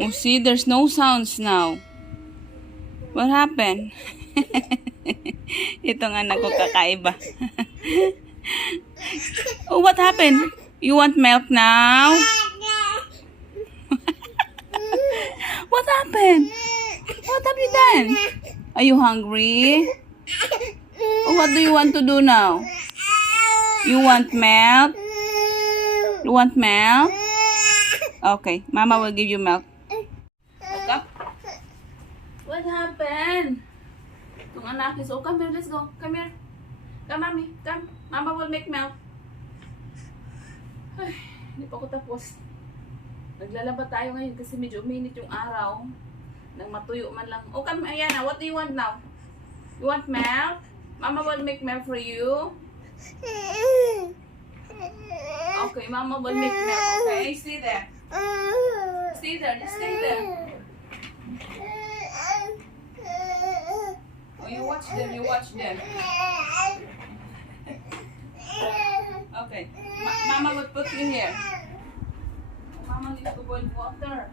Oh, see, there's no sounds now. What happened? Itong anak ko kakaiba. oh, what happened? You want milk now? what happened? What have you done? Are you hungry? Oh, what do you want to do now? You want milk? You want milk? Okay, Mama will give you milk. Wake up. What happened? Itong anak is, oh, come here, let's go. Come here. Come, Mami. Come. Mama will make milk. Ay, hindi pa ako tapos. Naglalaba tayo ngayon kasi medyo uminit yung araw. Nang matuyo man lang. Oh, come, Ayana, what do you want now? You want milk? Mama will make milk for you. Okay, Mama will make milk. Okay, stay there. Stay there, just stay there. You watch them, you watch them. Okay. Ma- Mama will put you here. Mama needs to boil water.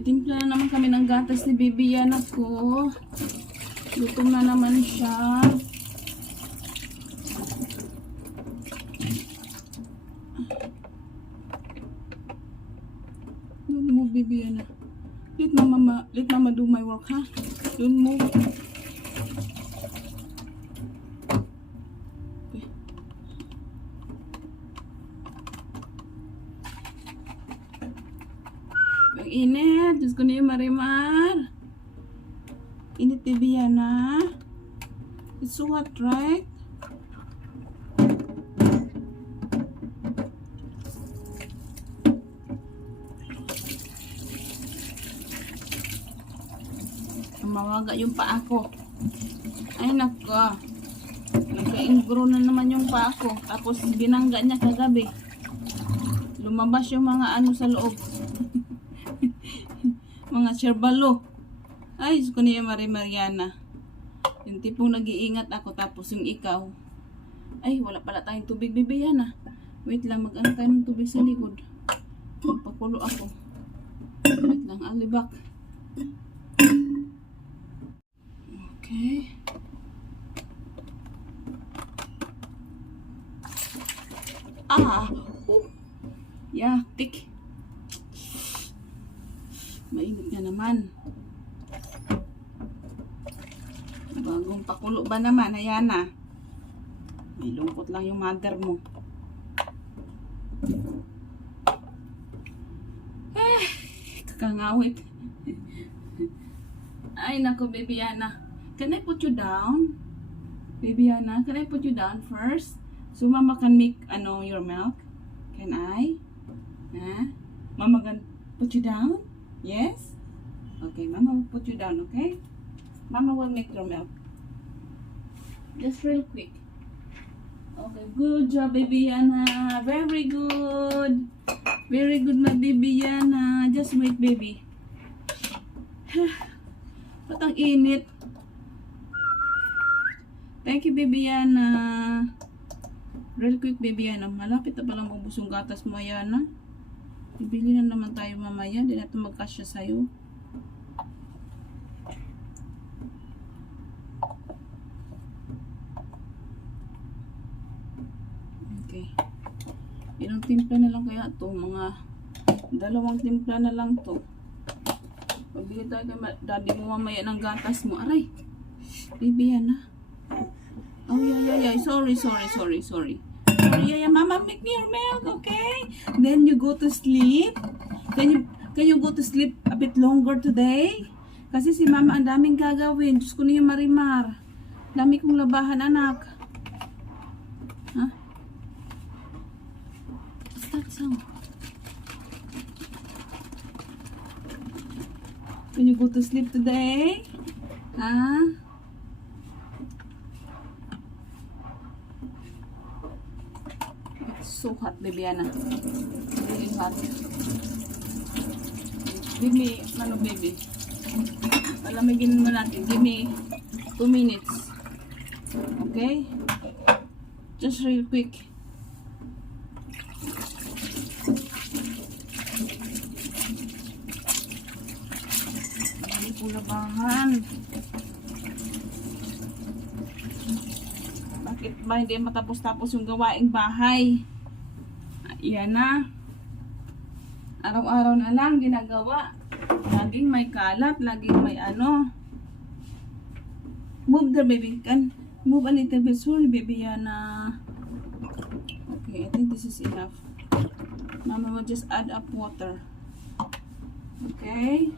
Titimpla na naman kami ng gatas ni Bibi yan ako. Lutom na naman siya. Don't move, Bibi yan Let mama, ma- let mama do my work, ha? Don't move. Okay. Ang init. Diyos ko na yung marimar. Init, Bibi yan, ha? Hot, right? Mawaga yung paa ko. Ay, nako. Nagka-ingro na naman yung paa ko. Tapos binangga niya kagabi. Lumabas yung mga ano sa loob. mga cherbalo. Ay, ko niya Maria Mariana. Yung tipong nag-iingat ako tapos yung ikaw. Ay, wala pala tayong tubig, Bibiana. Wait lang, mag-ano tayo ng tubig sa likod. Magpakulo ako. Wait lang, alibak. Okay. Ah! Oh. Yeah, tik. Mainit nga naman. Pakulo ba naman? Ayan na. May lungkot lang yung mother mo. Eh, kakangawit. Ay, nako, baby Yana. Can I put you down? Baby Yana, can I put you down first? So, mama can make, ano, your milk? Can I? Ha? Mama can put you down? Yes? Okay, mama will put you down, okay? Mama will make your milk. Just real quick. Okay, good job, baby Yana. Very good. Very good, my baby Yana. Just wait, baby. Ba't init? Thank you, baby Yana. Real quick, baby Yana. Malapit na palang mabusong gatas mo, Yana. Bibili na naman tayo mamaya. Hindi na ito magkasya sa'yo. Okay. Ilang timpla na lang kaya to Mga dalawang timpla na lang to. Pabili tayo kay daddy mo mamaya ng gatas mo. Aray. Yan ah. Oh, yeah, yeah, yeah. Sorry, sorry, sorry, sorry. Sorry, yeah, yeah. Mama, make me your milk, okay? Then you go to sleep. Can you, can you go to sleep a bit longer today? Kasi si mama ang daming gagawin. Diyos ko niya marimar. Dami kong labahan, anak. Ha? Sound? Can you go to sleep today? Ha? It's so hot, baby Anna. Really hot. Give me, ano baby? Palamigin mo natin. Give me 2 minutes. Okay? Just real quick. Labahan. Bakit ba hindi matapos-tapos yung gawaing bahay? Yan na. Araw-araw na lang ginagawa. Laging may kalat, laging may ano. Move the baby. Can move a little bit. Sorry, baby. Yan na. Okay, I think this is enough. Mama will just add up water. Okay.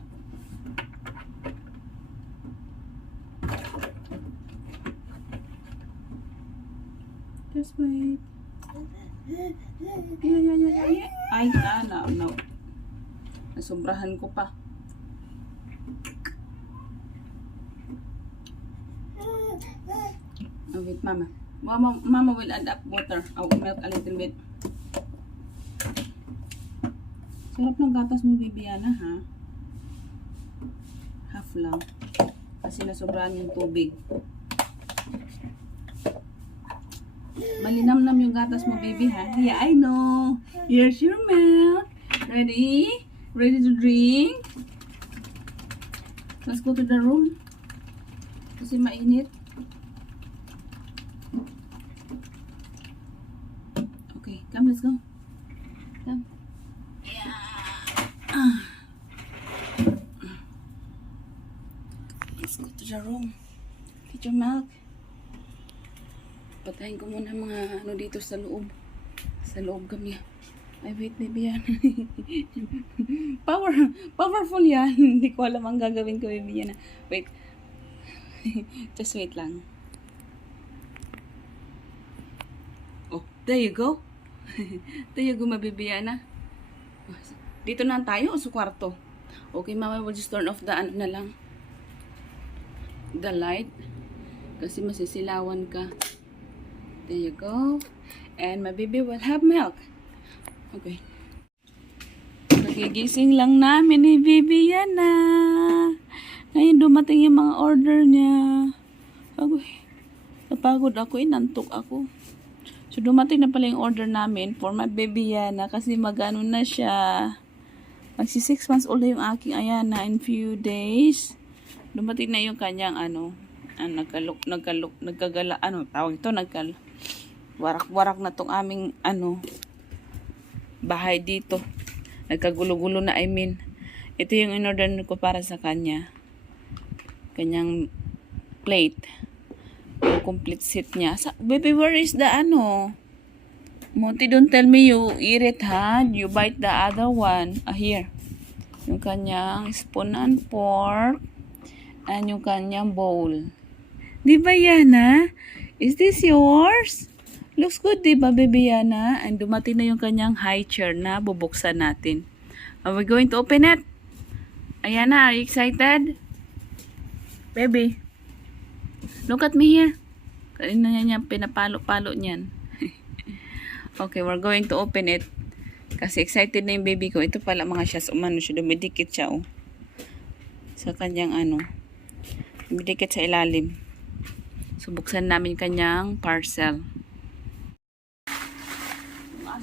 Just wait. Yeah, yeah, yeah, yeah. Ay, ah, no, no. Nasobrahan ko pa. Oh, wait, mama. Mama, mama will add up water. Oh, milk a little bit. Sarap ng gatas mo, Bibiana, ha? Half lang. Kasi nasobrahan yung tubig. Malinamnam yung gatas mo, baby, ha? Yeah, I know. Here's your milk. Ready? Ready to drink? Let's go to the room. Kasi mainit. Okay, come, let's go. Come. Yeah. Ah. Let's go to the room. Get your milk. Patayin ko muna mga ano dito sa loob. Sa loob kami. Ay, wait, baby yan. Power, powerful yan. Hindi ko alam ang gagawin ko, baby yan. Wait. Just wait lang. Oh, there you go. there you go, mabibiyana. Dito na tayo o sa kwarto? Okay, mama, we'll just turn off the ano na lang. The light. Kasi masisilawan ka. There you go. And my baby will have milk. Okay. Nagigising lang namin ni Bibi yan na. Ngayon dumating yung mga order niya. Agoy. Napagod ako, inantok ako. So dumating na pala yung order namin for my baby Yana kasi magano na siya. Magsi 6 months old na yung aking Ayana in few days. Dumating na yung kanyang ano, ah, nagkalok, nagkalok, nagkagala, ano, tawag ito, nagkal, warak-warak na tong aming, ano, bahay dito. Nagkagulo-gulo na, I mean. Ito yung in-order ko para sa kanya. Kanyang plate. Yung complete set niya. Sa, baby, where is the ano? Monty, don't tell me you eat it, ha? You bite the other one. Ah, here. Yung kanyang spoon and fork. And yung kanyang bowl. Di ba, Yana? Is this yours? Looks good, di ba, baby Yana? And dumating na yung kanyang high chair na bubuksan natin. Are we going to open it? Ayana, are you excited? Baby. Look at me here. Kanina niya niya pinapalo-palo niyan. okay, we're going to open it. Kasi excited na yung baby ko. Ito pala mga siya. Umano siya. Dumidikit siya, oh. Sa kanyang ano. Dumidikit sa ilalim. So, buksan namin kanyang parcel.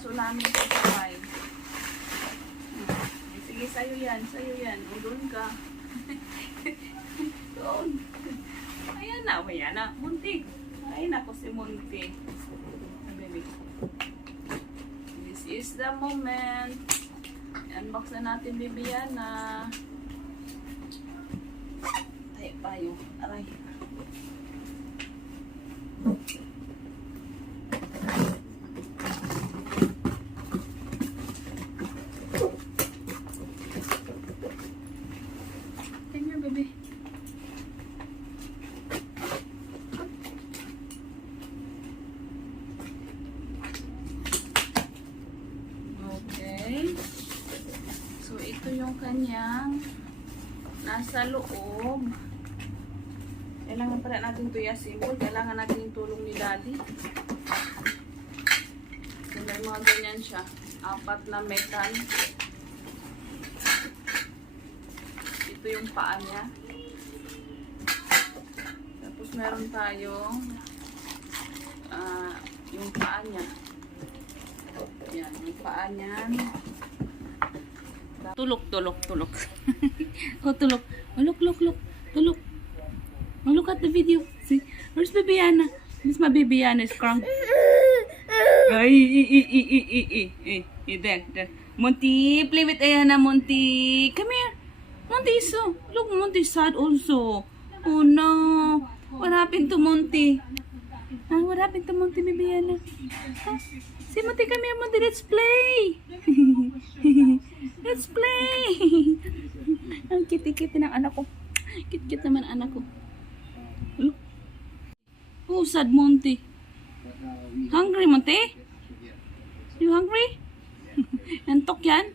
Aso namin sa sabay. Hmm. Sige, sa'yo yan. Sa'yo yan. O, doon ka. doon. Ayan na. Ayan na. Muntik. Ay, nako si Muntik. Baby. This is the moment. Unbox na natin, baby yan na. tayo. Aray. Come here, baby. Okay. So, ito yung kanyang nasa loob. Kailangan pala natin ito i-assemble. Kailangan natin yung tulong ni daddy. So, may mga ganyan siya. Apat na metal. Ito yung paa niya. Tapos meron tayong ah, yung paa niya. Yan, yung paa niyan. Tulok, tulok, tulok. oh, tulok. Oh, look, look, look. Tulok. Oh, look at the video. See? Where's baby Anna? Is my baby Anna is crying. Ay, i, i, i, i, i, i, i, i, there, there. Monty, play with Ayana, Monty. Come here. Monty is so, look, Monty sad also. Oh no. What happened to Monty? Huh? What happened to Monty, baby Anna? Huh? Si Monty, come here, Monty, let's play. let's play. Ang kitty-kitty ng anak ko. Kit-kit naman anak ko. Oh, sad Monty. Hungry, Monty? You hungry? Antok yan?